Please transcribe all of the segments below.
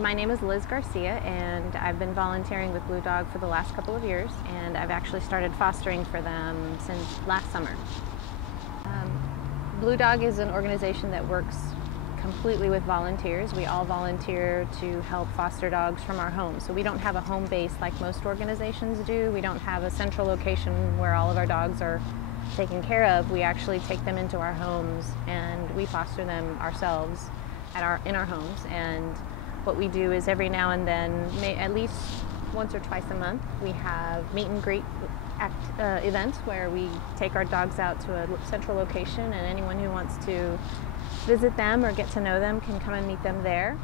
My name is Liz Garcia, and I've been volunteering with Blue Dog for the last couple of years, and I've actually started fostering for them since last summer. Blue Dog is an organization that works completely with volunteers. We all volunteer to help foster dogs from our homes. So we don't have a home base like most organizations do. We don't have a central location where all of our dogs are taken care of. We actually take them into our homes and we foster them ourselves in our homes. And what we do is every now and then, at least once or twice a month, we have meet and greet events where we take our dogs out to a central location, and anyone who wants to visit them or get to know them can come and meet them there.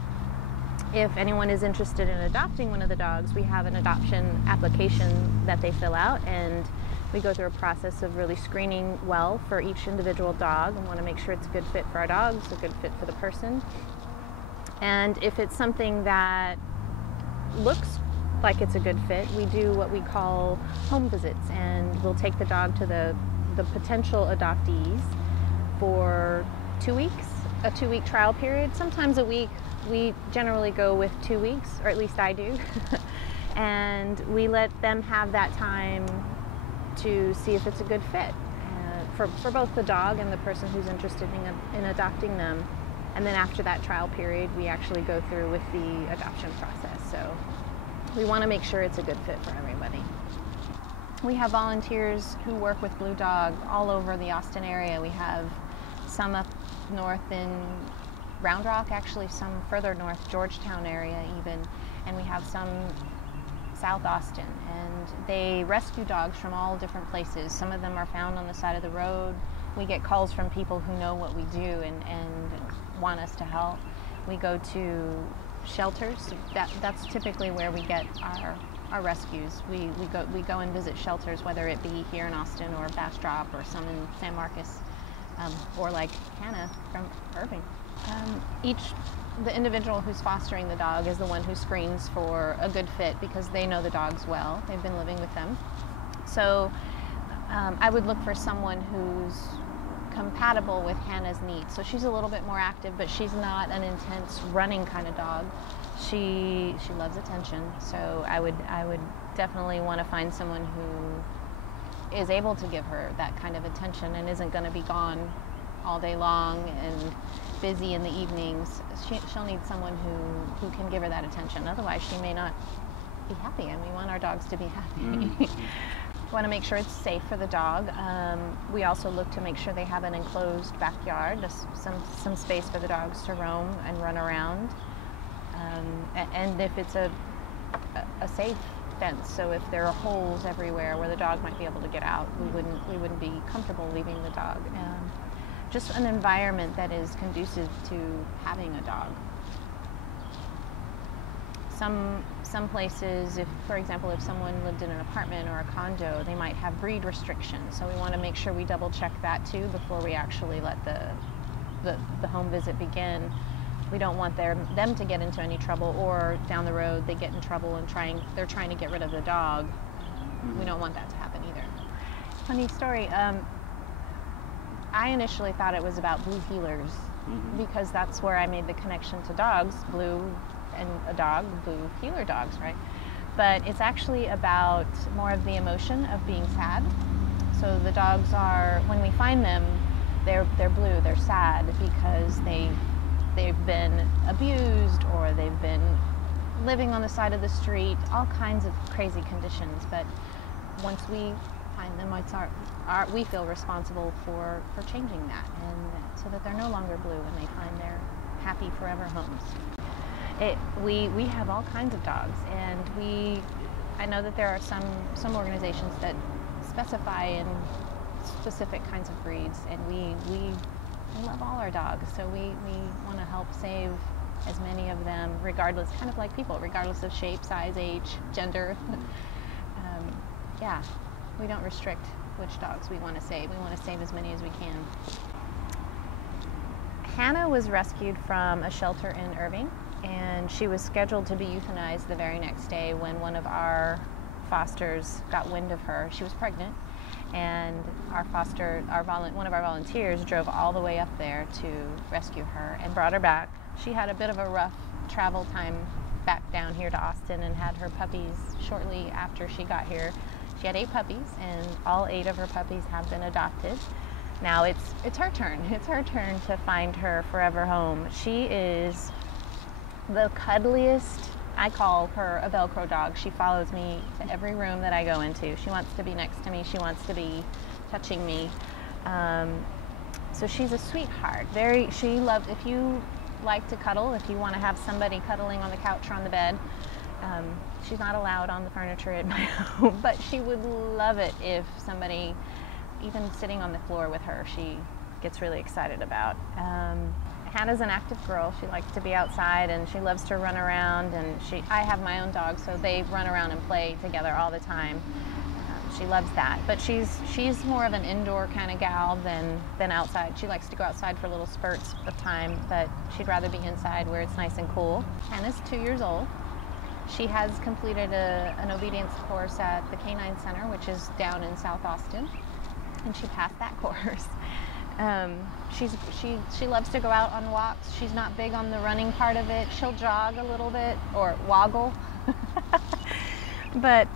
If anyone is interested in adopting one of the dogs, we have an adoption application that they fill out, and we go through a process of really screening well for each individual dog and want to make sure it's a good fit for our dogs, a good fit for the person. And if it's something that looks like it's a good fit, we do what we call home visits, and we'll take the dog to the potential adoptees for 2 weeks, a 2-week trial period, sometimes a week. We generally go with 2 weeks, or at least I do. And we let them have that time to see if it's a good fit for both the dog and the person who's interested in adopting them. And then after that trial period, we actually go through with the adoption process. So we want to make sure it's a good fit for everybody. We have volunteers who work with Blue Dog all over the Austin area. We have some up north in Round Rock, actually some further north, Georgetown area even, and we have some South Austin, and they rescue dogs from all different places. Some of them are found on the side of the road. We get calls from people who know what we do and want us to help. We go to shelters. That's typically where we get our rescues. We go and visit shelters, whether it be here in Austin or Bastrop or some in San Marcos, or like Hannah from Irving. The individual who's fostering the dog is the one who screens for a good fit because they know the dogs well. They've been living with them. So I would look for someone who's compatible with Hannah's needs. So she's a little bit more active, but she's not an intense running kind of dog. She loves attention. So I would definitely want to find someone who is able to give her that kind of attention and isn't going to be gone all day long and busy in the evenings. She'll need someone who can give her that attention. Otherwise, she may not be happy, and we want our dogs to be happy. We want to make sure it's safe for the dog. We also look to make sure they have an enclosed backyard, some space for the dogs to roam and run around. And if it's a safe fence, so if there are holes everywhere where the dog might be able to get out, we wouldn't be comfortable leaving the dog. Just an environment that is conducive to having a dog. Some places, for example, if someone lived in an apartment or a condo, they might have breed restrictions. So we want to make sure we double check that too before we actually let the home visit begin. We don't want them to get into any trouble, or down the road they get in trouble and they're trying to get rid of the dog. We don't want that to happen either. Funny story. I initially thought it was about blue heelers because that's where I made the connection to dogs, blue and a dog, blue heeler dogs, right? But it's actually about more of the emotion of being sad. So the dogs are, when we find them, they're blue, they're sad because they've been abused or they've been living on the side of the street, all kinds of crazy conditions. But once we find them, we feel responsible for changing that, and so that they're no longer blue and they find their happy forever homes. We have all kinds of dogs, and I know that there are some organizations that specify in specific kinds of breeds, and we love all our dogs, so we want to help save as many of them, regardless, kind of like people, regardless of shape, size, age, gender. Yeah, we don't restrict which dogs we want to save. We want to save as many as we can. Hannah was rescued from a shelter in Irving, and she was scheduled to be euthanized the very next day when one of our fosters got wind of her. She was pregnant, and one of our volunteers drove all the way up there to rescue her and brought her back. She had a bit of a rough travel time back down here to Austin and had her puppies shortly after she got here. She had 8 puppies, and all 8 of her puppies have been adopted. Now it's her turn. It's her turn to find her forever home. She is the cuddliest. I call her a Velcro dog. She follows me to every room that I go into. She wants to be next to me. She wants to be touching me. So she's a sweetheart. She loves, if you like to cuddle, if you want to have somebody cuddling on the couch or on the bed, she's not allowed on the furniture at my home, but she would love it if somebody, even sitting on the floor with her, she gets really excited about. Hannah's an active girl. She likes to be outside, and she loves to run around, and I have my own dog, so they run around and play together all the time. She loves that, but she's more of an indoor kind of gal than outside. She likes to go outside for little spurts of time, but she'd rather be inside where it's nice and cool. Hannah's 2 years old. She has completed an obedience course at the Canine Center, which is down in South Austin, and she passed that course. She loves to go out on walks. She's not big on the running part of it. She'll jog a little bit or woggle, but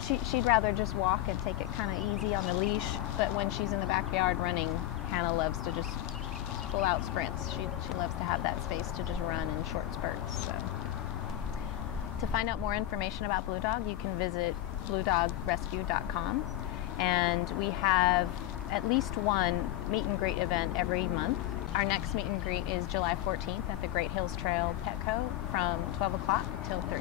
she'd rather just walk and take it kind of easy on the leash. But when she's in the backyard running, Hannah loves to just pull out sprints. She loves to have that space to just run in short spurts. So, to find out more information about Blue Dog, you can visit bluedogrescue.com, and we have at least one meet and greet event every month. Our next meet and greet is July 14th at the Great Hills Trail Petco from 12 o'clock till 3.